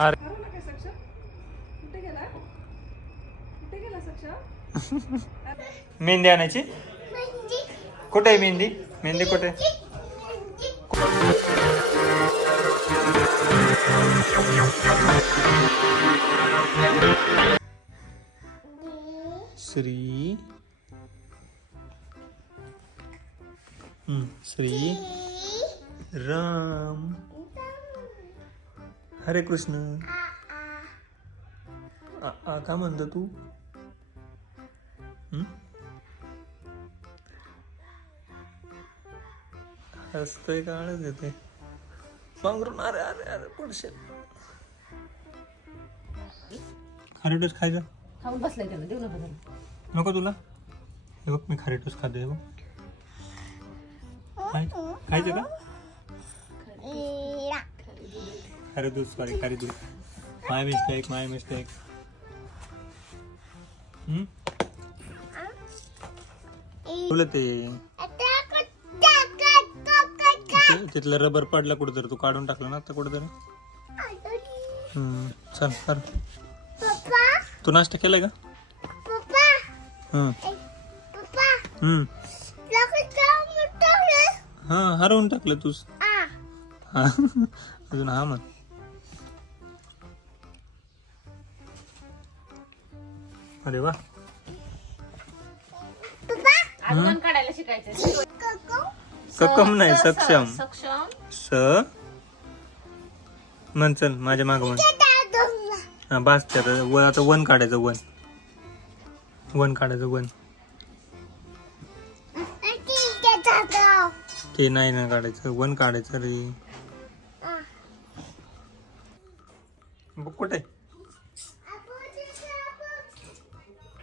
अरे मेहंदी आणायची कुठे आहे मेहंदी? मेहंदी कुठे? श्री श्री राम हरे कृष्ण. का म्हणतो तू? हसतोय का आळस येते पांघरून? अरे अरे अरे पडशे. खारीटोस खायचं? खाऊन बसलाय त्याला, देऊ नका त्याला. नको तुला? हे बघ मी खारीटोस खाते. बघ खायचं का? खारी दूध, सॉरी खारी दूध. माय मिस्टेक, माय मिस्टेक. तुला ते तिथलं रबर पडला कुठेतरी, तू काढून टाकलं ना आता कुठेतरी. चल कर. तू नाश्ता केलाय का? हा हरवून टाकलं तूच. अजून हा म्हण. अरे वा. काढायला शिकायचं. सकम नाही सक्षम. सक्षम स म्हण. चल माझ्या माग म्हण. हा बास. त्यात आता वन काढायचं. वन वन काढायचं. वन ते नाही ना काढायचं. वन काढायचं रे. बुक कुठे?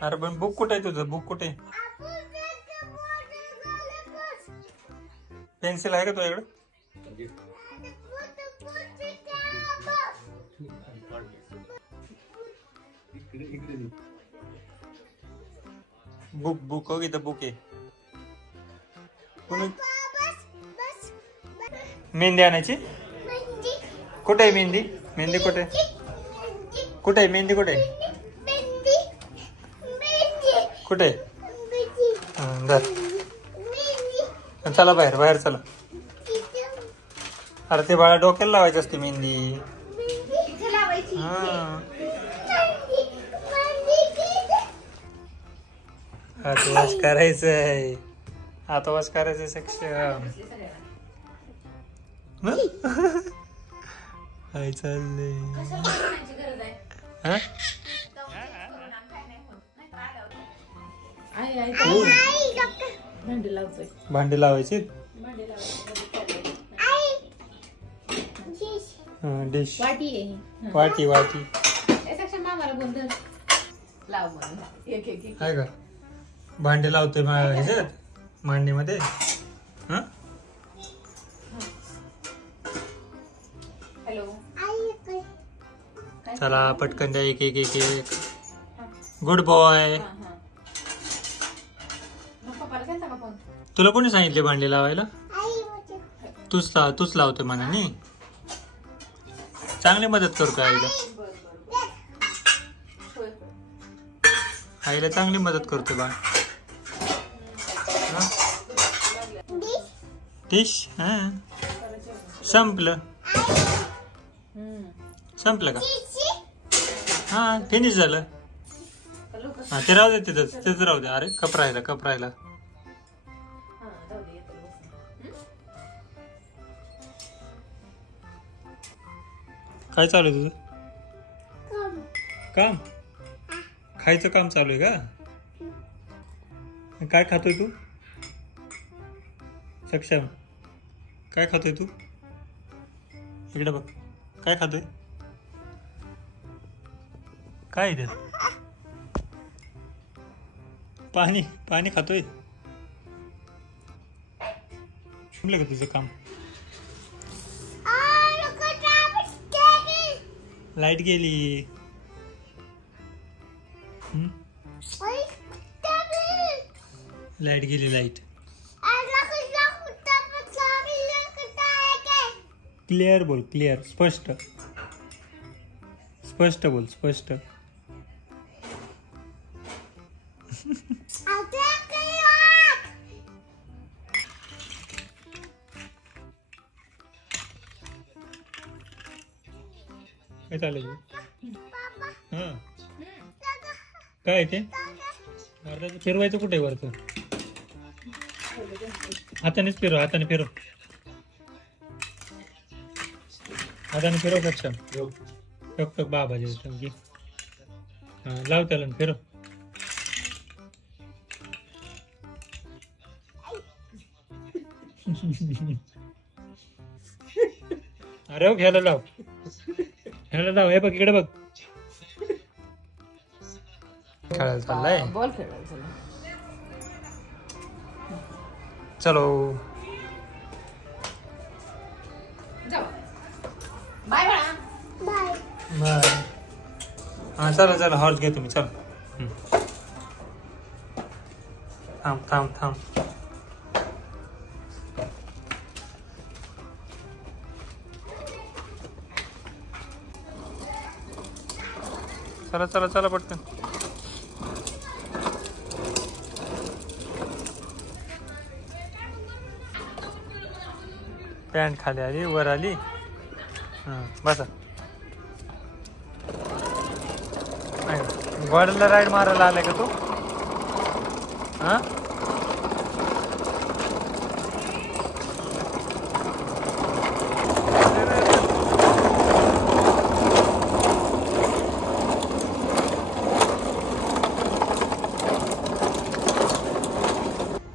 अरे पण बुक कुठे आहे तुझं? बुक कुठे? पेन्सिल आहे का तुझ्याकडे? बुक बुक हो. इथं बुक आहे. मेहंदी आणायची कुठे आहे? मेहंदी मेहंदी कुठे? कुठे आहे मेहंदी? कुठे कुठे? चला बाहेर बाहेर चला. अरे ते बाळा डोक्याला लावायची असते मेहंदी. हात वॉश करायचंय. हात वॉश करायचंय सक्षम. काय चाललंय? भांडी लावायची. डिश वाटी वाटी आहे का? भांडी लावतोय ह्याच्यात मांडीमध्ये. चला पटकन द्या. एक एक एक एक. Good boy. तुला कोणी सांगितले भांडी लावायला? तूच लावते मनाने. चांगली मदत करतो आईला. आईला चांगली मदत करतो बा. डिश संपलं. संपलं का? हा फिनिश झालं. हा ते राहू दे. तिथंच राहू दे. अरे कप राहिला. कप राहिला. काय चालू आहे तुझं काम? खायचं काम चालू आहे का? काय खातोय तू सक्षम? काय खातोय तू? इकडे बघ. काय खातोय? काय आहे ते? पाणी पाणी खातोय. शिमलं का तुझं काम? लाईट गेली. लाईट गेली. लाईट क्लिअर बोल. क्लिअर स्पष्ट. स्पष्ट बोल स्पष्ट. काय चालेल हा काय ते अर्ध्याचं फिरवायचं कुठे वरचं हातानेच फिरव हाताने फिरव हाताने फिरव कक्षा टक टक बाबाजी समजी हा लाव त्याला फिरव. अरे घ्यायला लाव ह्याला लाव. हे बघ इकडे बघ खेळायला चाललाय. बॉल खेळायला चला. चलो जाऊ. बाय बाळा. बाय. हा चला चला हॉर्स घे तुम्ही चला. थांब थांब थांब. चला चला चला पटकन. पॅन्ट खाली आली वर आली. बसा. घोड्याला राईड मारायला आलाय का तू हा.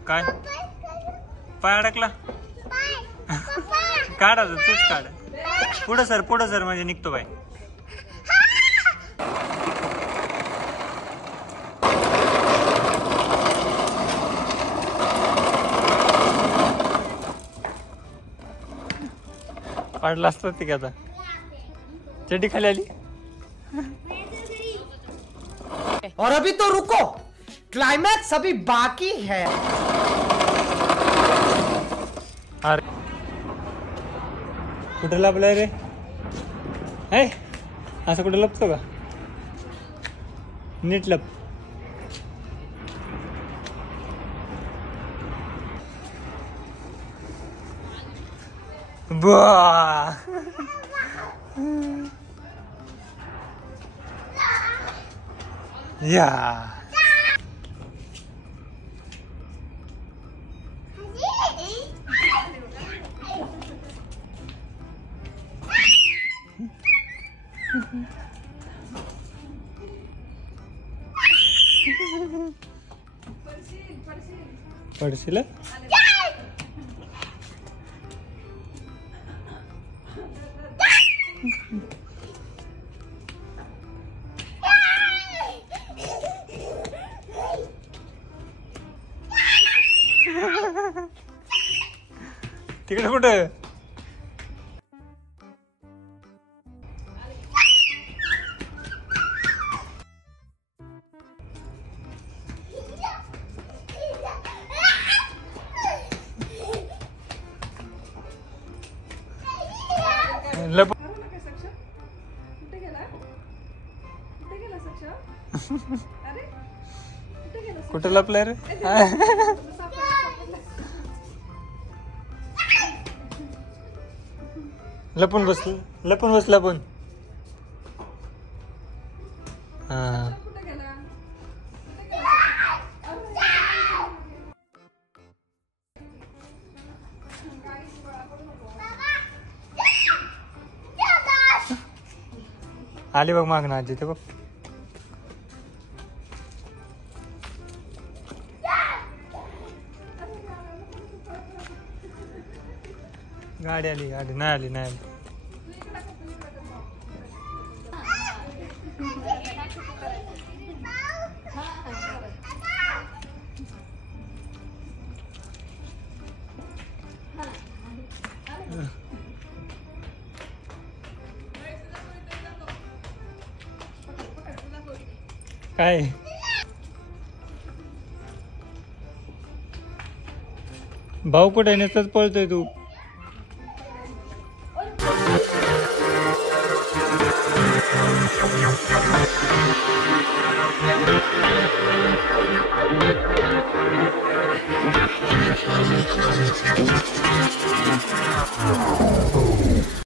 काय पाय अडकला. काढा तूच काढ. पुढं सर म्हणजे निघतो बाय. पाडला असतं ते आता चड्डी खाली आली. और अभी तो रुको क्लाइमैक्स अभी बाकी है. अरे कुठे लपलाय रे. है असं कुठे लपतो का. नीट लप. बा या पडशील. तिकडे कुठं. लप कुठे लपलाय रे. लपून बसला पण. हा आली बघ मागणं आजी ते बघ. गाडी आली गाडी नाही आली नाही आली. काय भाऊ कुठे नेतच पळतोय तू.